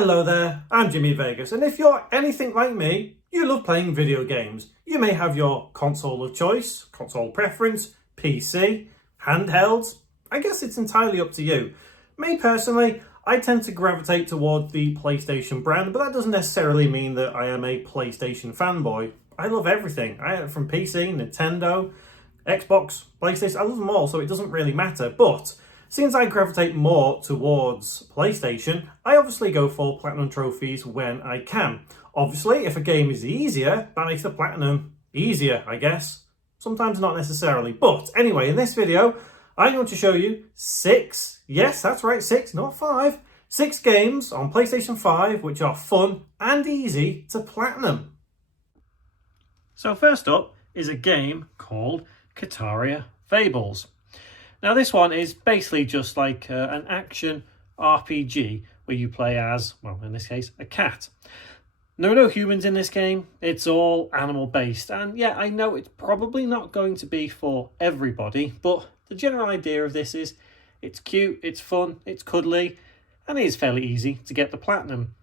Hello there, I'm Jimmy Vegas, and if you're anything like me, you love playing video games. You may have your console of choice, console preference, PC, handhelds. I guess it's entirely up to you. Me personally, I tend to gravitate toward the PlayStation brand, but that doesn't necessarily mean that I am a PlayStation fanboy. I love everything, from PC, Nintendo, Xbox, PlayStation, I love them all, so it doesn't really matter. But since I gravitate more towards PlayStation, I obviously go for Platinum trophies when I can. Obviously, if a game is easier, that makes the Platinum easier, I guess. Sometimes not necessarily. But anyway, in this video, I'm going to show you 6, yes, that's right, 6, not 5, 6 games on PlayStation 5 which are fun and easy to Platinum. So first up is a game called Kitaria Fables. Now this one is basically just like an action RPG where you play as, well in this case, a cat. No humans in this game, it's all animal based, and yeah, I know it's probably not going to be for everybody, but the general idea of this is it's cute, it's fun, it's cuddly, and it is fairly easy to get the Platinum.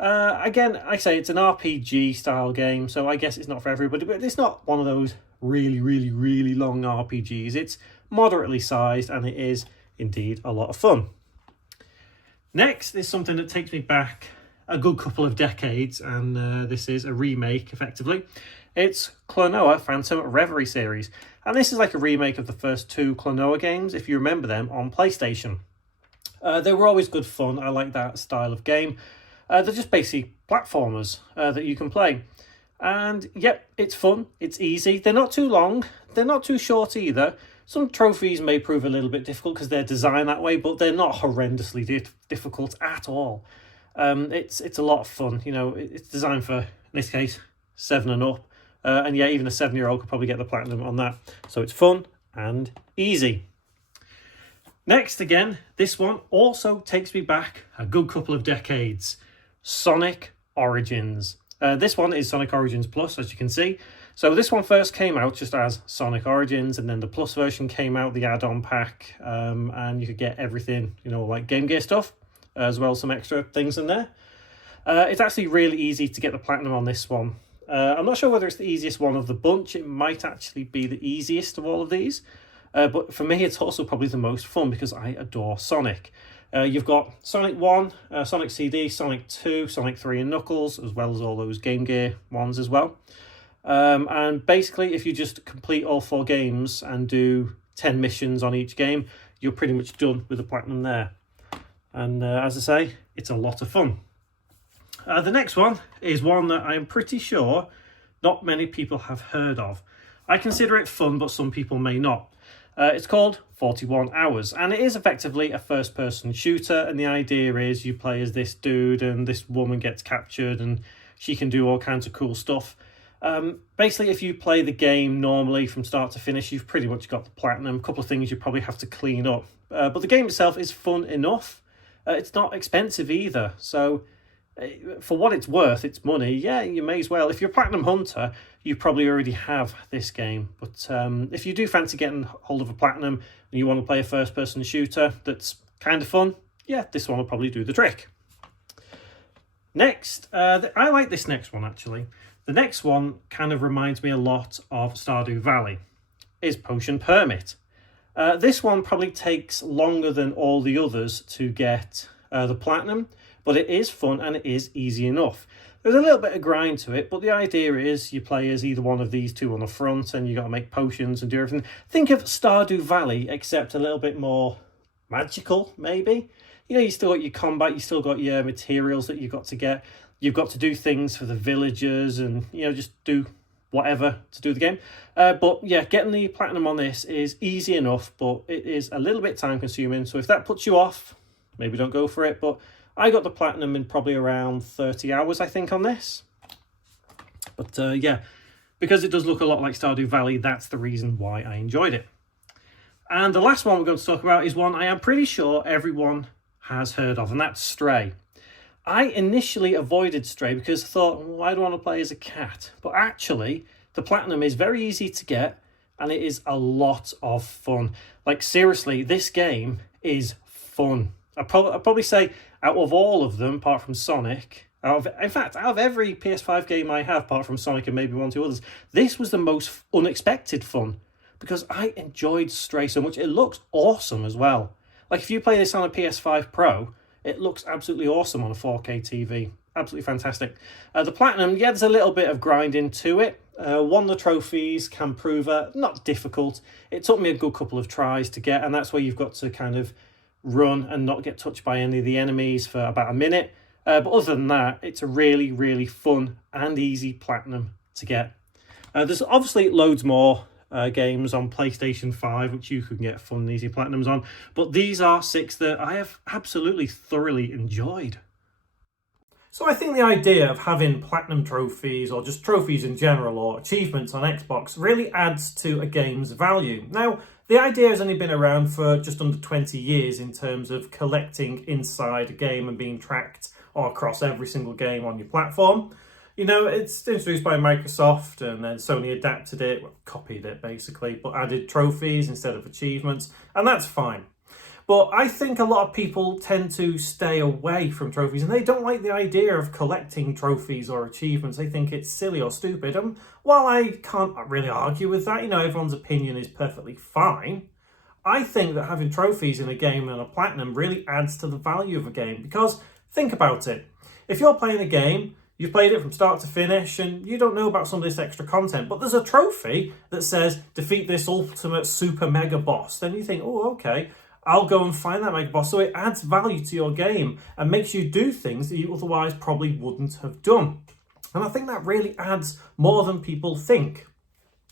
Again, I say it's an RPG style game, so I guess it's not for everybody, but it's not one of those really long RPGs. It's moderately sized and it is indeed a lot of fun. Next is something that takes me back a good couple of decades, and this is a remake effectively. It's Klonoa Phantom Reverie series, and this is like a remake of the first 2 Klonoa games, if you remember them, on PlayStation. They were always good fun. I like that style of game. They're just basically platformers that you can play. And yep, it's fun, it's easy. They're not too long, they're not too short either. Some trophies may prove a little bit difficult because they're designed that way, but they're not horrendously difficult at all. It's a lot of fun. You know, it's designed for, in this case, 7 and up. And yeah, even a 7-year-old could probably get the Platinum on that. So it's fun and easy. Next, again, this one also takes me back a good couple of decades. Sonic Origins. This one is Sonic Origins Plus, as you can see. So this one first came out just as Sonic Origins, and then the Plus version came out, the add-on pack, and you could get everything, you know, like Game Gear stuff, as well as some extra things in there. It's actually really easy to get the Platinum on this one. I'm not sure whether it's the easiest one of the bunch. It might actually be the easiest of all of these. But for me, it's also probably the most fun because I adore Sonic. You've got Sonic 1, Sonic CD, Sonic 2, Sonic 3 and Knuckles, as well as all those Game Gear ones as well. And basically, if you just complete all 4 games and do 10 missions on each game, you're pretty much done with the Platinum there. And as I say, it's a lot of fun. The next one is one that I'm pretty sure not many people have heard of. I consider it fun, but some people may not. It's called 41 Hours, and it is effectively a first-person shooter, and the idea is you play as this dude and this woman gets captured and she can do all kinds of cool stuff. Basically, if you play the game normally from start to finish, you've pretty much got the Platinum. A couple of things you probably have to clean up. But the game itself is fun enough. It's not expensive either, so for what it's worth, it's money. Yeah, you may as well. If you're a Platinum Hunter, you probably already have this game. But if you do fancy getting hold of a Platinum and you want to play a first-person shooter that's kind of fun, yeah, this one will probably do the trick. Next, I like this next one, actually. The next one kind of reminds me a lot of Stardew Valley, is Potion Permit. This one probably takes longer than all the others to get the Platinum, but it is fun and it is easy enough. There's a little bit of grind to it, but the idea is you play as either one of these 2 on the front and you got to make potions and do everything. Think of Stardew Valley, except a little bit more magical, maybe. You know, you still got your combat, you still got your materials that you've got to get. You've got to do things for the villagers and, you know, just do whatever to do the game. But yeah, getting the Platinum on this is easy enough, but it is a little bit time consuming. So if that puts you off, maybe don't go for it. But I got the Platinum in probably around 30 hours, I think, on this. But yeah, because it does look a lot like Stardew Valley, that's the reason why I enjoyed it. And the last one we're going to talk about is one I am pretty sure everyone has heard of, and that's Stray. I initially avoided Stray because I thought, well, I don't want to play as a cat. But actually, the Platinum is very easy to get, and it is a lot of fun. Like, seriously, this game is fun. I'd probably say out of all of them, apart from Sonic, in fact, out of every PS5 game I have, apart from Sonic and maybe one or two others, this was the most unexpected fun, because I enjoyed Stray so much. It looks awesome as well. Like, if you play this on a PS5 Pro, it looks absolutely awesome on a 4K TV. Absolutely fantastic. The Platinum, yeah, there's a little bit of grinding to it. One of the trophies can prove not difficult. It took me a good couple of tries to get, and that's where you've got to kind of run and not get touched by any of the enemies for about a minute. But other than that, it's a really, really fun and easy Platinum to get. There's obviously loads more games on PlayStation 5 which you can get fun and easy Platinums on, but these are 6 that I have absolutely thoroughly enjoyed. So I think the idea of having Platinum trophies, or just trophies in general, or achievements on Xbox, really adds to a game's value. Now, the idea has only been around for just under 20 years in terms of collecting inside a game and being tracked or across every single game on your platform. You know, it's introduced by Microsoft, and then Sony adapted it, well, copied it basically, but added trophies instead of achievements, and that's fine. But I think a lot of people tend to stay away from trophies, and they don't like the idea of collecting trophies or achievements. They think it's silly or stupid. And while I can't really argue with that, you know, everyone's opinion is perfectly fine, I think that having trophies in a game and a Platinum really adds to the value of a game. Because think about it. If you're playing a game, you've played it from start to finish, and you don't know about some of this extra content, but there's a trophy that says, defeat this ultimate super mega boss, then you think, oh, okay, I'll go and find that mega boss. So it adds value to your game and makes you do things that you otherwise probably wouldn't have done. And I think that really adds more than people think.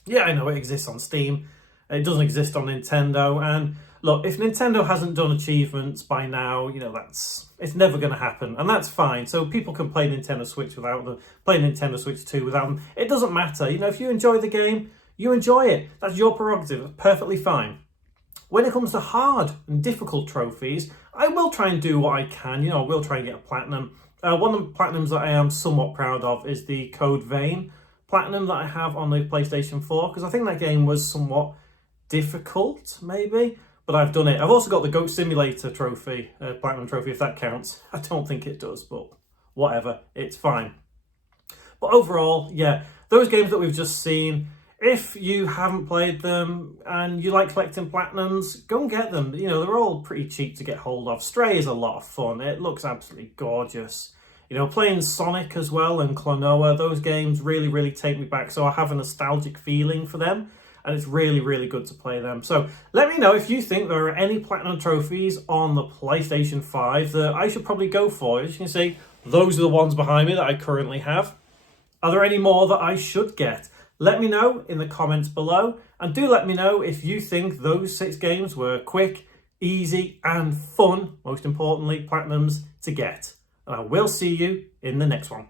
Yeah, I know it exists on Steam. It doesn't exist on Nintendo. And look, if Nintendo hasn't done achievements by now, you know, it's never going to happen. And that's fine. So people can play Nintendo Switch without them, play Nintendo Switch 2 without them. It doesn't matter. You know, if you enjoy the game, you enjoy it. That's your prerogative. It's perfectly fine. When it comes to hard and difficult trophies, I will try and do what I can. You know, I will try and get a Platinum. One of the Platinums that I am somewhat proud of is the Code Vein Platinum that I have on the PlayStation 4, because I think that game was somewhat difficult, maybe, but I've done it. I've also got the Goat Simulator trophy, Platinum trophy, if that counts. I don't think it does, but whatever, it's fine. But overall, yeah, those games that we've just seen, if you haven't played them and you like collecting Platinums, go and get them. You know, they're all pretty cheap to get hold of. Stray is a lot of fun. It looks absolutely gorgeous. You know, playing Sonic as well and Klonoa, those games really, really take me back. So I have a nostalgic feeling for them, and it's really, really good to play them. So let me know if you think there are any Platinum trophies on the PlayStation 5 that I should probably go for. As you can see, those are the ones behind me that I currently have. Are there any more that I should get? Let me know in the comments below, and do let me know if you think those 6 games were quick, easy and fun, most importantly, Platinums to get. And I will see you in the next one.